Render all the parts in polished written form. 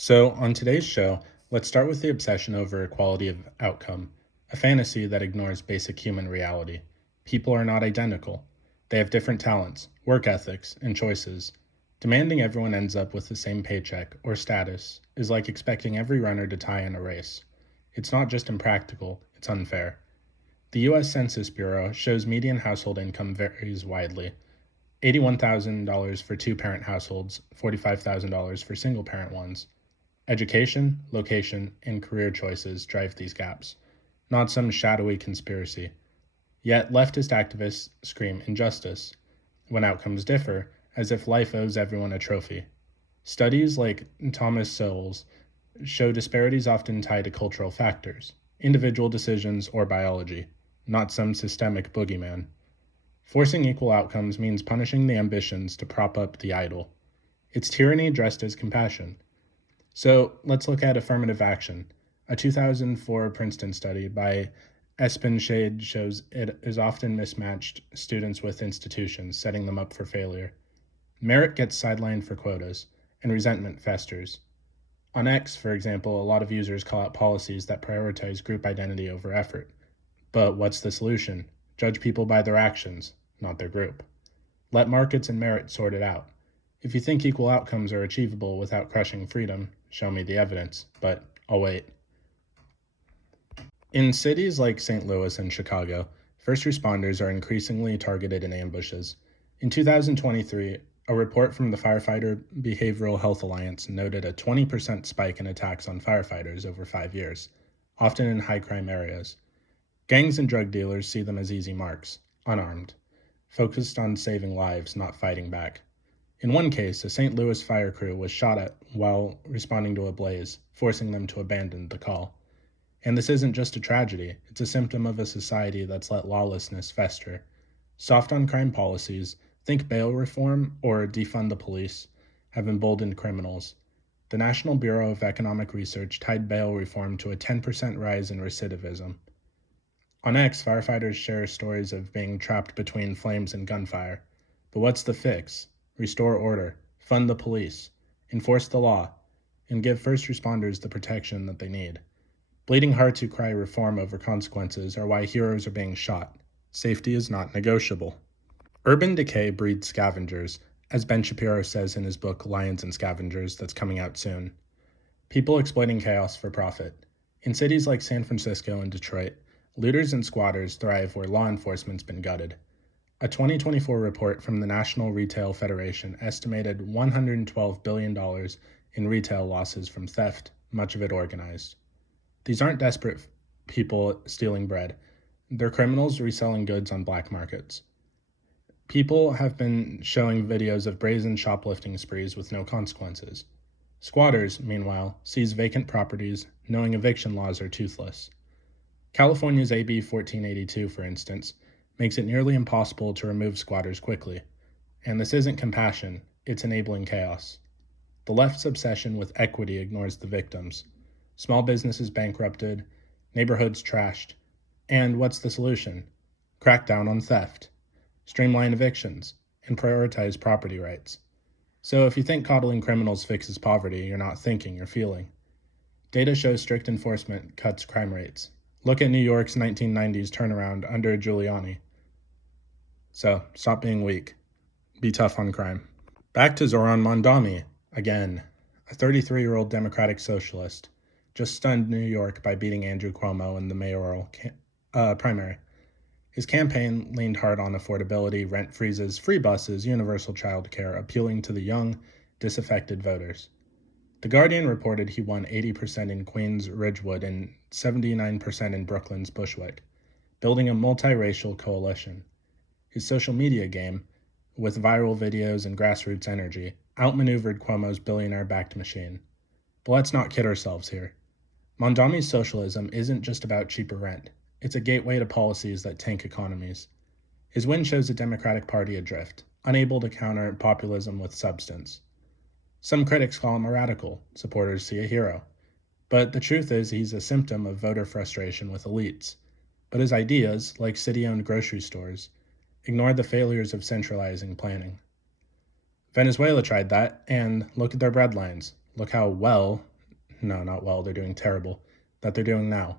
So, on today's show, let's start with the obsession over equality of outcome, a fantasy that ignores basic human reality. People are not identical. They have different talents, work ethics, and choices. Demanding everyone ends up with the same paycheck or status is like expecting every runner to tie in a race. It's not just impractical, it's unfair. The US Census Bureau shows median household income varies widely. $81,000 for two-parent households, $45,000 for single-parent ones. Education, location, and career choices drive these gaps, not some shadowy conspiracy. Yet leftist activists scream injustice when outcomes differ, as if life owes everyone a trophy. Studies like Thomas Sowell's show disparities often tied to cultural factors, individual decisions, or biology, not some systemic boogeyman. Forcing equal outcomes means punishing the ambitions to prop up the idol. It's tyranny dressed as compassion. So let's look at affirmative action. A 2004 Princeton study by Spinelessness shows it is often mismatched students with institutions, setting them up for failure. Merit gets sidelined for quotas, and resentment festers. On X, for example, a lot of users call out policies that prioritize group identity over effort. But what's the solution? Judge people by their actions, not their group. Let markets and merit sort it out. If you think equal outcomes are achievable without crushing freedom, show me the evidence, but I'll wait. In cities like St. Louis and Chicago, first responders are increasingly targeted in ambushes. In 2023, a report from the Firefighter Behavioral Health Alliance noted a 20% spike in attacks on firefighters over 5 years, often in high-crime areas. Gangs and drug dealers see them as easy marks, unarmed, focused on saving lives, not fighting back. In one case, a St. Louis fire crew was shot at while responding to a blaze, forcing them to abandon the call. And this isn't just a tragedy, it's a symptom of a society that's let lawlessness fester. Soft on crime policies, think bail reform or defund the police, have emboldened criminals. The National Bureau of Economic Research tied bail reform to a 10% rise in recidivism. On X, firefighters share stories of being trapped between flames and gunfire. But what's the fix? Restore order, fund the police, enforce the law, and give first responders the protection that they need. Bleeding hearts who cry reform over consequences are why heroes are being shot. Safety is not negotiable. Urban decay breeds scavengers, as Ben Shapiro says in his book Lions and Scavengers that's coming out soon. People exploiting chaos for profit. In cities like San Francisco and Detroit, looters and squatters thrive where law enforcement's been gutted. A 2024 report from the National Retail Federation estimated $112 billion in retail losses from theft, much of it organized. These aren't desperate people stealing bread. They're criminals reselling goods on black markets. People have been showing videos of brazen shoplifting sprees with no consequences. Squatters, meanwhile, seize vacant properties, knowing eviction laws are toothless. California's AB 1482, for instance, makes it nearly impossible to remove squatters quickly. And this isn't compassion, it's enabling chaos. The left's obsession with equity ignores the victims. Small businesses bankrupted, neighborhoods trashed. And what's the solution? Crack down on theft, streamline evictions, and prioritize property rights. So if you think coddling criminals fixes poverty, you're not thinking, you're feeling. Data shows strict enforcement cuts crime rates. Look at New York's 1990s turnaround under Giuliani. So, stop being weak. Be tough on crime. Back to Zohran Mamdani, again, a 33-year-old Democratic Socialist, just stunned New York by beating Andrew Cuomo in the mayoral primary. His campaign leaned hard on affordability, rent freezes, free buses, universal child care, appealing to the young, disaffected voters. The Guardian reported he won 80% in Queens Ridgewood and 79% in Brooklyn's Bushwick, building a multiracial coalition. His social media game, with viral videos and grassroots energy, outmaneuvered Cuomo's billionaire-backed machine. But let's not kid ourselves here. Mamdani's socialism isn't just about cheaper rent. It's a gateway to policies that tank economies. His win shows a Democratic Party adrift, unable to counter populism with substance. Some critics call him a radical, supporters see a hero. But the truth is he's a symptom of voter frustration with elites. But his ideas, like city-owned grocery stores, ignore the failures of centralizing planning. Venezuela tried that, and look at their breadlines. Look how well no, not well, they're doing terrible, that they're doing now.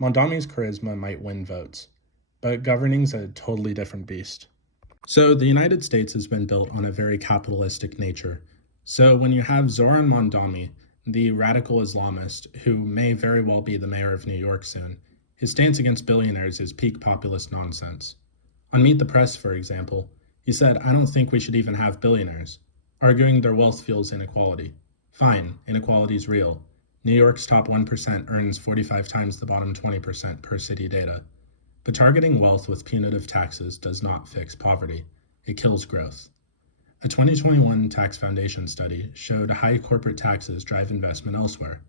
Mamdani's charisma might win votes, but governing's a totally different beast. So the United States has been built on a very capitalistic nature. So when you have Zohran Mamdani, the radical Islamist, who may very well be the mayor of New York soon, his stance against billionaires is peak populist nonsense. On Meet the Press, for example, he said, "I don't think we should even have billionaires," arguing their wealth fuels inequality. Fine, inequality's real. New York's top 1% earns 45 times the bottom 20% per city data. But targeting wealth with punitive taxes does not fix poverty. It kills growth. A 2021 Tax Foundation study showed high corporate taxes drive investment elsewhere.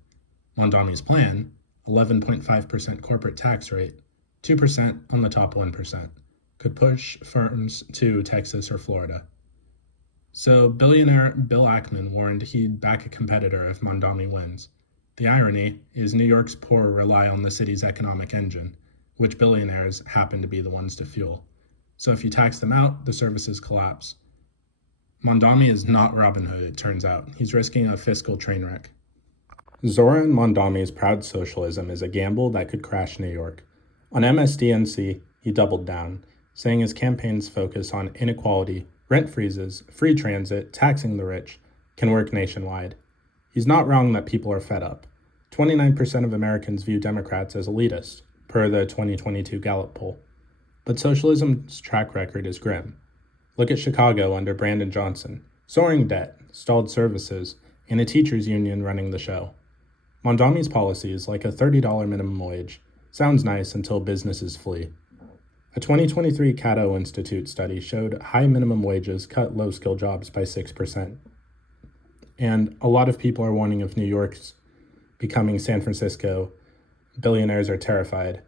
Mamdani's plan, 11.5% corporate tax rate, 2% on the top 1%, could push firms to Texas or Florida. So billionaire Bill Ackman warned he'd back a competitor if Mamdani wins. The irony is New York's poor rely on the city's economic engine, which billionaires happen to be the ones to fuel. So if you tax them out, the services collapse. Mamdani is not Robin Hood, it turns out. He's risking a fiscal train wreck. Zohran Mamdani's proud socialism is a gamble that could crash New York. On MSDNC, he doubled down, saying his campaign's focus on inequality, rent freezes, free transit, taxing the rich, can work nationwide. He's not wrong that people are fed up. 29% of Americans view Democrats as elitist, per the 2022 Gallup poll. But socialism's track record is grim. Look at Chicago under Brandon Johnson. Soaring debt, stalled services, and a teachers' union running the show. Mamdani's policies, like a $30 minimum wage, sounds nice until businesses flee. A 2023 Cato Institute study showed high minimum wages cut low-skill jobs by 6%. And a lot of people are warning of New York's becoming San Francisco. Billionaires are terrified.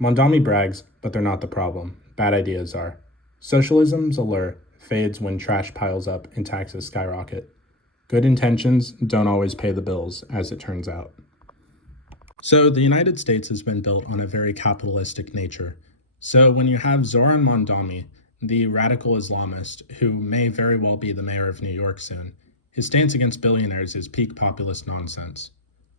Mamdani brags, but they're not the problem. Bad ideas are. Socialism's allure fades when trash piles up and taxes skyrocket. Good intentions don't always pay the bills, as it turns out. So the United States has been built on a very capitalistic nature. So when you have Zohran Mamdani, the radical Islamist, who may very well be the mayor of New York soon, his stance against billionaires is peak populist nonsense.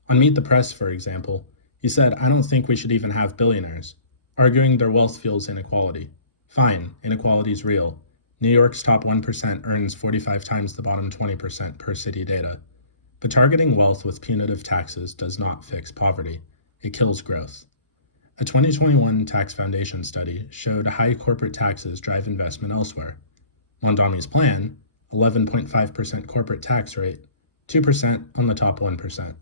On Meet the Press, for example, he said, "I don't think we should even have billionaires," arguing their wealth fuels inequality. Fine, inequality's real. New York's top 1% earns 45 times the bottom 20% per city data. But targeting wealth with punitive taxes does not fix poverty. It kills growth. A 2021 Tax Foundation study showed high corporate taxes drive investment elsewhere. Mamdani's plan, 11.5% corporate tax rate, 2% on the top 1%,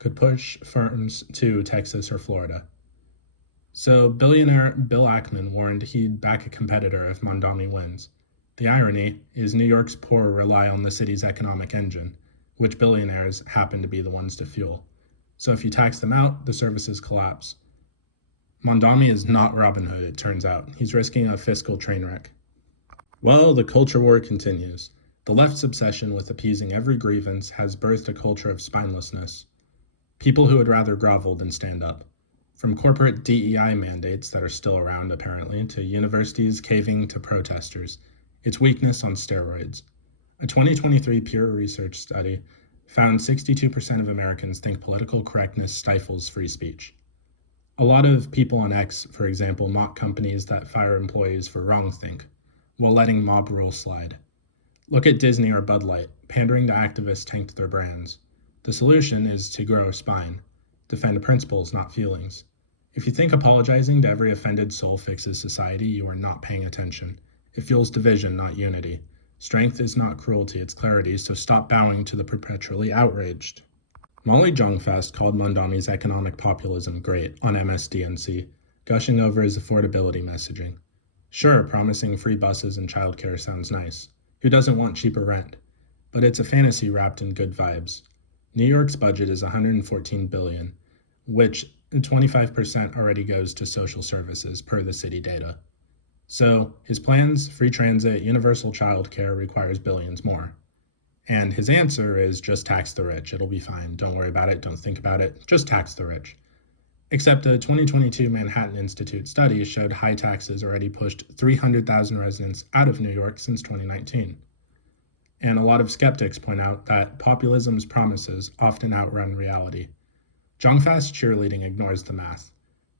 could push firms to Texas or Florida. So billionaire Bill Ackman warned he'd back a competitor if Mamdani wins. The irony is New York's poor rely on the city's economic engine, which billionaires happen to be the ones to fuel. So if you tax them out, the services collapse. Mamdani is not Robin Hood, it turns out. He's risking a fiscal train wreck. Well, the culture war continues. The left's obsession with appeasing every grievance has birthed a culture of spinelessness. People who would rather grovel than stand up. From corporate DEI mandates that are still around apparently, to universities caving to protesters. It's weakness on steroids. A 2023 Pew Research study found 62% of Americans think political correctness stifles free speech. A lot of people on X, for example, mock companies that fire employees for wrongthink, while letting mob rules slide. Look at Disney or Bud Light, pandering to activists tanked their brands. The solution is to grow a spine, defend principles, not feelings. If you think apologizing to every offended soul fixes society, you are not paying attention. It fuels division, not unity. Strength is not cruelty, it's clarity, so stop bowing to the perpetually outraged. Molly Jong-Fast called Mamdani's economic populism great on MSDNC, gushing over his affordability messaging. Sure, promising free buses and childcare sounds nice. Who doesn't want cheaper rent? But it's a fantasy wrapped in good vibes. New York's budget is $114 billion, which 25% already goes to social services per the city data. So his plans, free transit, universal childcare, requires billions more. And his answer is just tax the rich. It'll be fine. Don't worry about it. Don't think about it. Just tax the rich. Except a 2022 Manhattan Institute study showed high taxes already pushed 300,000 residents out of New York since 2019. and a lot of skeptics point out that populism's promises often outrun reality. Jong-Fast cheerleading ignores the math.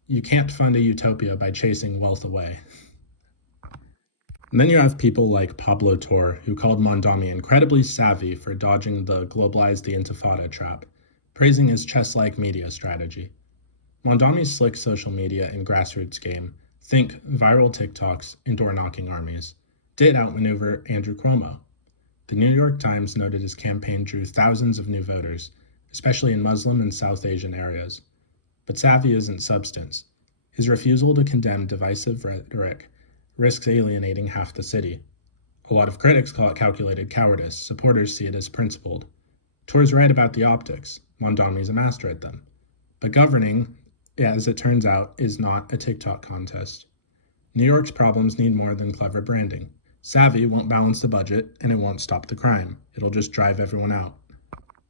You can't fund a utopia by chasing wealth away. And then you have people like Pablo Torre, who called Mamdani incredibly savvy for dodging the Globalize the Intifada trap, praising his chess-like media strategy. Mamdani's slick social media and grassroots game, think viral TikToks and door-knocking armies, did outmaneuver Andrew Cuomo. The New York Times noted his campaign drew thousands of new voters, especially in Muslim and South Asian areas. But savvy isn't substance. His refusal to condemn divisive rhetoric risks alienating half the city. A lot of critics call it calculated cowardice. Supporters see it as principled. Torre's right about the optics. Mamdani's a master at them. But governing, as it turns out, is not a TikTok contest. New York's problems need more than clever branding. Savvy won't balance the budget, and it won't stop the crime. It'll just drive everyone out.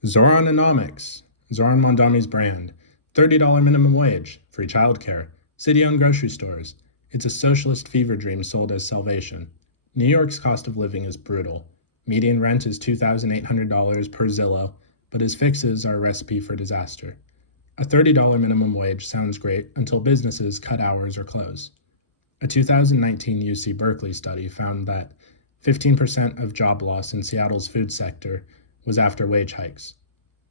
Zohranomics, Zohran Mamdani's brand. $30 minimum wage, free childcare, city-owned grocery stores. It's a socialist fever dream sold as salvation. New York's cost of living is brutal. Median rent is $2,800 per Zillow, but his fixes are a recipe for disaster. A $30 minimum wage sounds great until businesses cut hours or close. A 2019 UC Berkeley study found that 15% of job loss in Seattle's food sector was after wage hikes.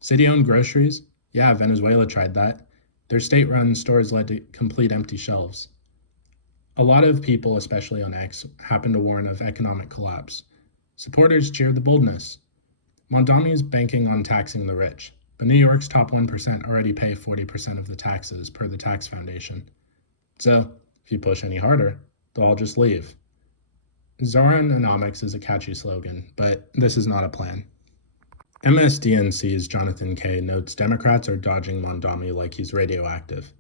City-owned groceries? Yeah, Venezuela tried that. Their state-run stores led to complete empty shelves. A lot of people, especially on X, happen to warn of economic collapse. Supporters cheer the boldness. Mamdani is banking on taxing the rich, but New York's top 1% already pay 40% of the taxes per the Tax Foundation. So, if you push any harder, they'll all just leave. Zohranomics is a catchy slogan, but this is not a plan. MSNBC's Jonathan Kay notes Democrats are dodging Mamdani like he's radioactive.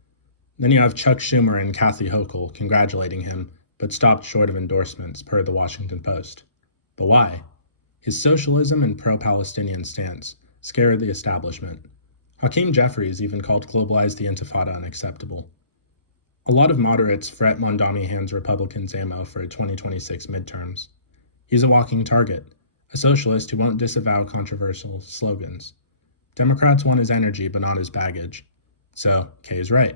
Then you have Chuck Schumer and Kathy Hochul congratulating him, but stopped short of endorsements, per the Washington Post. But why? His socialism and pro-Palestinian stance scare the establishment. Hakeem Jeffries even called Globalize the Intifada unacceptable. A lot of moderates fret Mamdani hands Republicans ammo for 2026 midterms. He's a walking target, a socialist who won't disavow controversial slogans. Democrats want his energy, but not his baggage. So, Kay's right.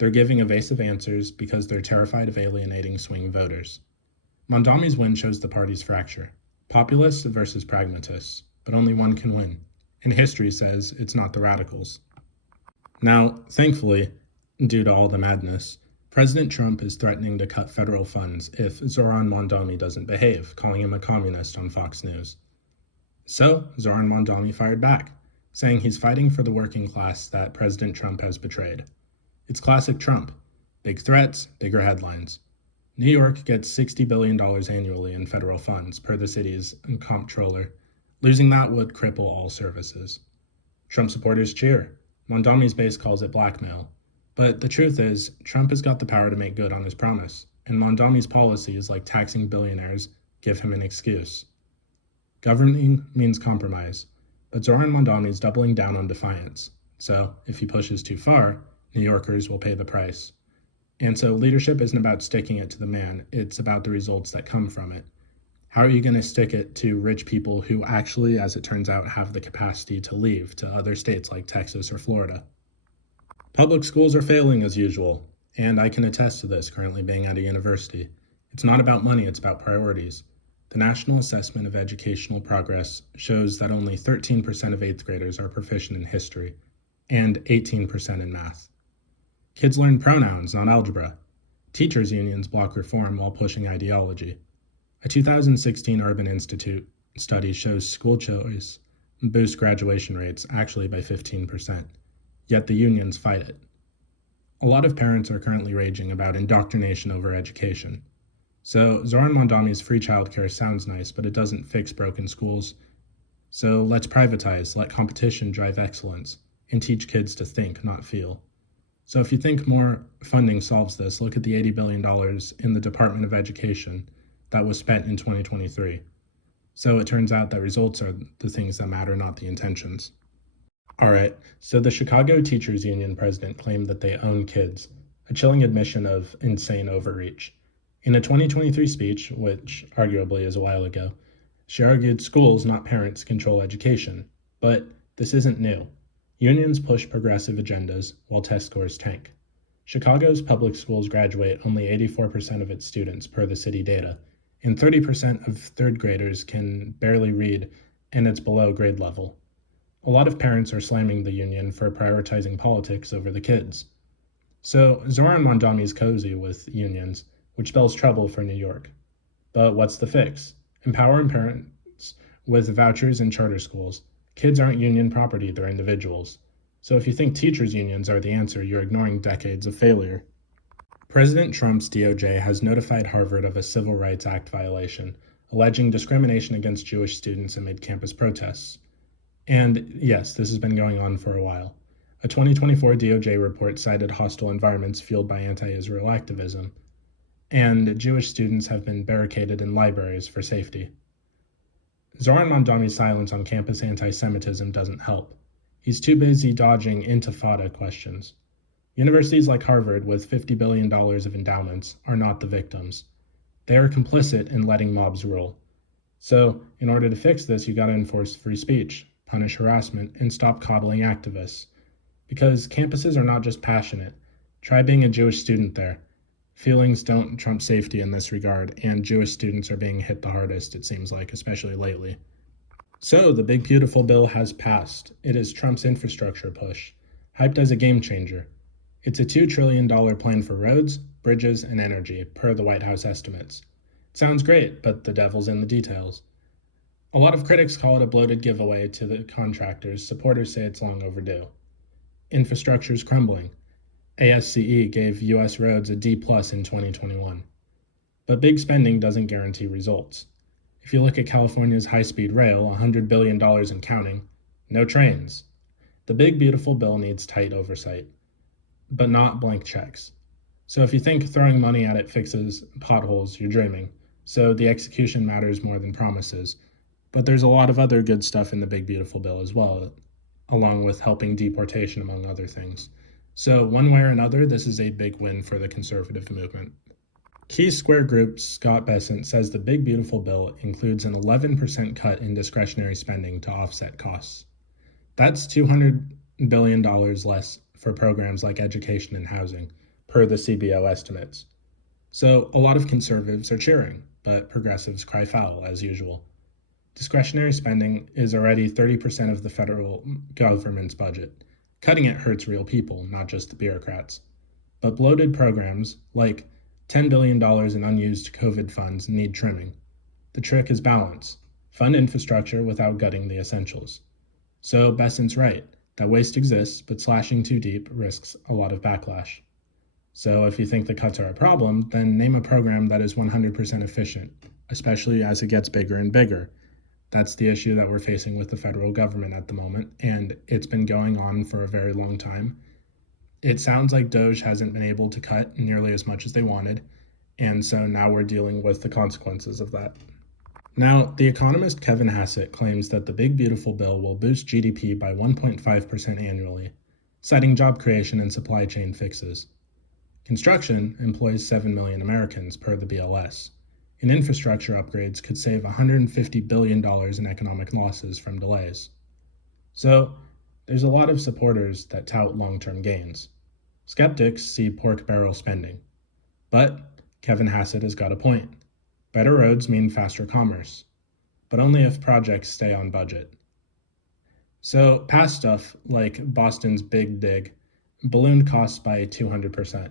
They're giving evasive answers because they're terrified of alienating swing voters. Mamdani's win shows the party's fracture. Populists versus pragmatists, but only one can win. And history says it's not the radicals. Now, thankfully, due to all the madness, President Trump is threatening to cut federal funds if Zohran Mamdani doesn't behave, calling him a communist on Fox News. So, Zohran Mamdani fired back, saying he's fighting for the working class that President Trump has betrayed. It's classic Trump. Big threats, bigger headlines. New York gets $60 billion annually in federal funds, per the city's comptroller. Losing that would cripple all services. Trump supporters cheer. Mamdani's base calls it blackmail. But the truth is, Trump has got the power to make good on his promise, and Mamdani's policies, like taxing billionaires, give him an excuse. Governing means compromise, but Zohran Mamdani is doubling down on defiance. So, if he pushes too far, New Yorkers will pay the price. And so leadership isn't about sticking it to the man, it's about the results that come from it. How are you going to stick it to rich people who actually, as it turns out, have the capacity to leave to other states like Texas or Florida? Public schools are failing as usual, and I can attest to this currently being at a university. It's not about money, it's about priorities. The National Assessment of Educational Progress shows that only 13% of 8th graders are proficient in history, and 18% in math. Kids learn pronouns, not algebra. Teachers' unions block reform while pushing ideology. A 2016 Urban Institute study shows school choice boosts graduation rates actually by 15%, yet the unions fight it. A lot of parents are currently raging about indoctrination over education. So Zohran Mamdani's free childcare sounds nice, but it doesn't fix broken schools. So let's privatize, let competition drive excellence, and teach kids to think, not feel. So if you think more funding solves this, look at the $80 billion in the Department of Education that was spent in 2023. So it turns out that results are the things that matter, not the intentions. All right, so the Chicago Teachers Union president claimed that they own kids, a chilling admission of insane overreach. In a 2023 speech, which arguably is a while ago, She argued schools, not parents, control education. But this isn't new. Unions push progressive agendas while test scores tank. Chicago's public schools graduate only 84% of its students per the city data, and 30% of third graders can barely read, and it's below grade level. A lot of parents are slamming the union for prioritizing politics over the kids. So Zohran Mamdani's cozy with unions, which spells trouble for New York. But what's the fix? Empowering parents with vouchers and charter schools. Kids aren't union property, they're individuals. So if you think teachers' unions are the answer, you're ignoring decades of failure. President Trump's DOJ has notified Harvard of a Civil Rights Act violation, alleging discrimination against Jewish students amid campus protests. And yes, this has been going on for a while. A 2024 DOJ report cited hostile environments fueled by anti-Israel activism, and Jewish students have been barricaded in libraries for safety. Zohran Mamdani's silence on campus anti-Semitism doesn't help. He's too busy dodging Intifada questions. Universities like Harvard, with $50 billion of endowments, are not the victims. They are complicit in letting mobs rule. So, in order to fix this, you gotta enforce free speech, punish harassment, and stop coddling activists. Because campuses are not just passionate. Try being a Jewish student there. Feelings don't trump safety in this regard, and Jewish students are being hit the hardest, it seems like, especially lately. So, the big beautiful bill has passed. It is Trump's infrastructure push, hyped as a game changer. It's a $2 trillion plan for roads, bridges, and energy, per the White House estimates. It sounds great, but the devil's in the details. A lot of critics call it a bloated giveaway to the contractors. Supporters say it's long overdue. Infrastructure's crumbling. ASCE gave U.S. roads a D+ in 2021. But big spending doesn't guarantee results. If you look at California's high-speed rail, $100 billion and counting, no trains. The big beautiful bill needs tight oversight, but not blank checks. So if you think throwing money at it fixes potholes, you're dreaming. So the execution matters more than promises. But there's a lot of other good stuff in the big beautiful bill as well, along with helping deportation, among other things. So one way or another, this is a big win for the conservative movement. Key Square Group's Scott Bessent says the big beautiful bill includes an 11% cut in discretionary spending to offset costs. That's $200 billion less for programs like education and housing, per the CBO estimates. So a lot of conservatives are cheering, but progressives cry foul, as usual. Discretionary spending is already 30% of the federal government's budget. Cutting it hurts real people, not just the bureaucrats. But bloated programs, like $10 billion in unused COVID funds, need trimming. The trick is balance. Fund infrastructure without gutting the essentials. So Bessent's right, that waste exists, but slashing too deep risks a lot of backlash. So if you think the cuts are a problem, then name a program that is 100% efficient, especially as it gets bigger and bigger. That's the issue that we're facing with the federal government at the moment, and it's been going on for a very long time. It sounds like DOJ hasn't been able to cut nearly as much as they wanted, and so now we're dealing with the consequences of that. Now, the economist Kevin Hassett claims that the big beautiful bill will boost GDP by 1.5% annually, citing job creation and supply chain fixes. Construction employs 7 million Americans per the BLS. And infrastructure upgrades could save $150 billion in economic losses from delays. So, there's a lot of supporters that tout long-term gains. Skeptics see pork barrel spending. But Kevin Hassett has got a point. Better roads mean faster commerce, but only if projects stay on budget. So, past stuff like Boston's Big Dig ballooned costs by 200%.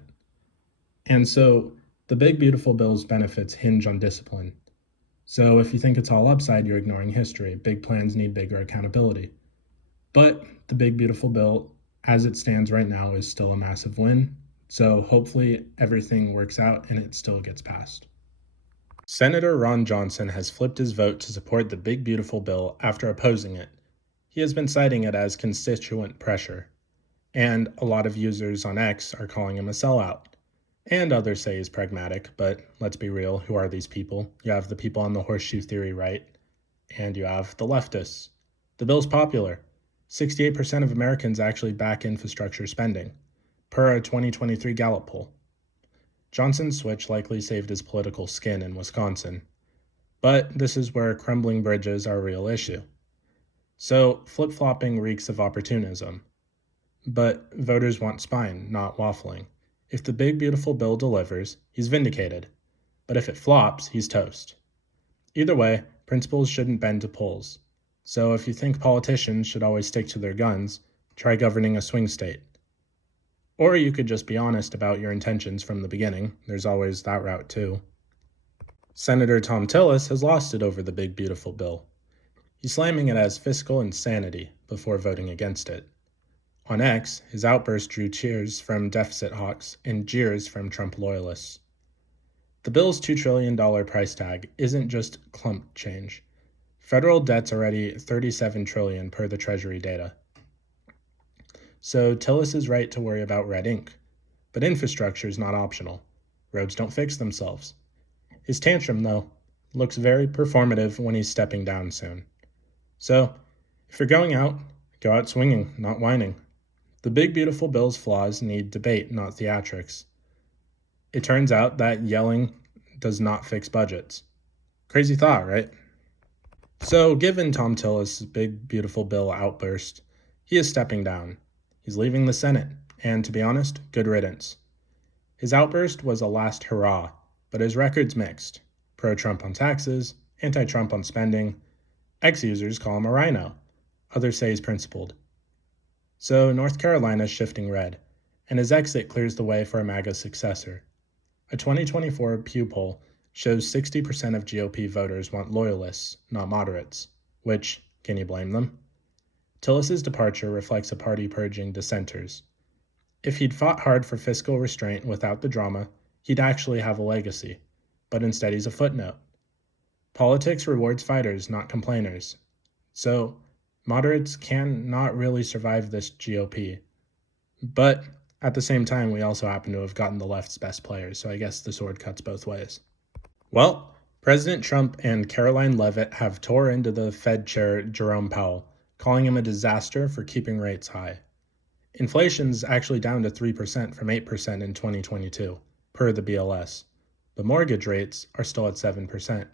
And so, the big beautiful bill's benefits hinge on discipline. So if you think it's all upside, you're ignoring history. Big plans need bigger accountability. But the big beautiful bill, as it stands right now, is still a massive win. So hopefully everything works out and it still gets passed. Senator Ron Johnson has flipped his vote to support the big beautiful bill after opposing it. He has been citing it as constituent pressure. And a lot of users on X are calling him a sellout. And others say he's pragmatic, but let's be real, who are these people? You have the people on the horseshoe theory right, and you have the leftists. The bill's popular. 68% of Americans actually back infrastructure spending, per a 2023 Gallup poll. Johnson's switch likely saved his political skin in Wisconsin. But this is where crumbling bridges are a real issue. So, flip-flopping reeks of opportunism. But voters want spine, not waffling. If the big beautiful bill delivers, he's vindicated. But if it flops, he's toast. Either way, principles shouldn't bend to polls. So if you think politicians should always stick to their guns, try governing a swing state. Or you could just be honest about your intentions from the beginning. There's always that route too. Senator Tom Tillis has lost it over the big beautiful bill. He's slamming it as fiscal insanity before voting against it. On X, his outburst drew cheers from deficit hawks and jeers from Trump loyalists. The bill's $2 trillion price tag isn't just clump change. Federal debt's already $37 trillion per the Treasury data. So Tillis is right to worry about red ink, but infrastructure is not optional. Roads don't fix themselves. His tantrum, though, looks very performative when he's stepping down soon. So, if you're going out, go out swinging, not whining. The big beautiful bill's flaws need debate, not theatrics. It turns out that yelling does not fix budgets. Crazy thought, right? So, given Tom Tillis' big beautiful bill outburst, he is stepping down. He's leaving the Senate, and to be honest, good riddance. His outburst was a last hurrah, but his record's mixed. Pro-Trump on taxes, anti-Trump on spending. Ex-users call him a rhino. Others say he's principled. So North Carolina's shifting red, and his exit clears the way for a MAGA successor. A 2024 Pew poll shows 60% of GOP voters want loyalists, not moderates, which, can you blame them? Tillis' departure reflects a party purging dissenters. If he'd fought hard for fiscal restraint without the drama, he'd actually have a legacy, but instead he's a footnote. Politics rewards fighters, not complainers. So, moderates can not really survive this GOP. But at the same time, we also happen to have gotten the left's best players, so I guess the sword cuts both ways. Well, President Trump and Caroline Leavitt have tore into the Fed chair Jerome Powell, calling him a disaster for keeping rates high. Inflation's actually down to 3% from 8% in 2022, per the BLS, but mortgage rates are still at 7%.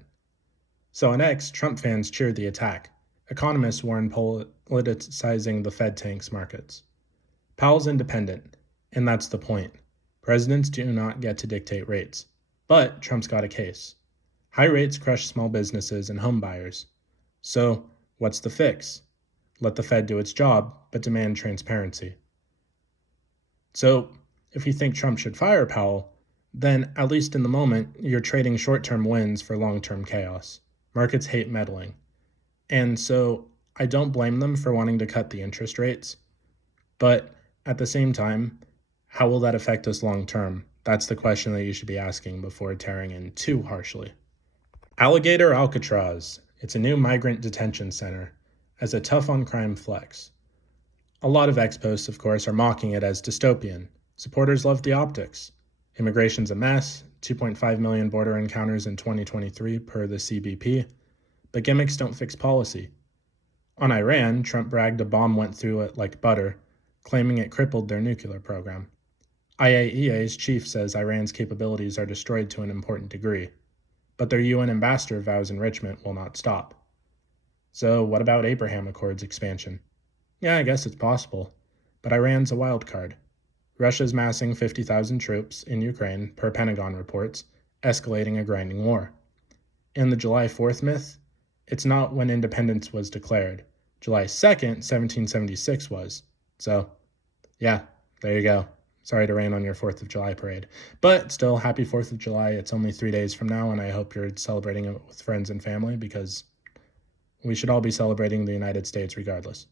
So on X, Trump fans cheered the attack. Economists warn politicizing the Fed tanks markets. Powell's independent, and that's the point. Presidents do not get to dictate rates. But Trump's got a case. High rates crush small businesses and home buyers. So what's the fix? Let the Fed do its job, but demand transparency. So if you think Trump should fire Powell, then at least in the moment, you're trading short-term wins for long-term chaos. Markets hate meddling. And so I don't blame them for wanting to cut the interest rates. But at the same time, how will that affect us long term? That's the question that you should be asking before tearing in too harshly. Alligator Alcatraz. It's a new migrant detention center as a tough on crime flex. A lot of ex-posts, of course, are mocking it as dystopian. Supporters love the optics. Immigration's a mess, 2.5 million border encounters in 2023 per the CBP, but gimmicks don't fix policy. On Iran, Trump bragged a bomb went through it like butter, claiming it crippled their nuclear program. IAEA's chief says Iran's capabilities are destroyed to an important degree, but their UN ambassador vows enrichment will not stop. So what about Abraham Accords expansion? Yeah, I guess it's possible, but Iran's a wild card. Russia's massing 50,000 troops in Ukraine, per Pentagon reports, escalating a grinding war. And the July 4th myth? It's not when independence was declared. July 2nd, 1776 was. So, yeah, there you go. Sorry to rain on your 4th of July parade. But still, happy 4th of July. It's only 3 days from now, and I hope you're celebrating it with friends and family because we should all be celebrating the United States regardless.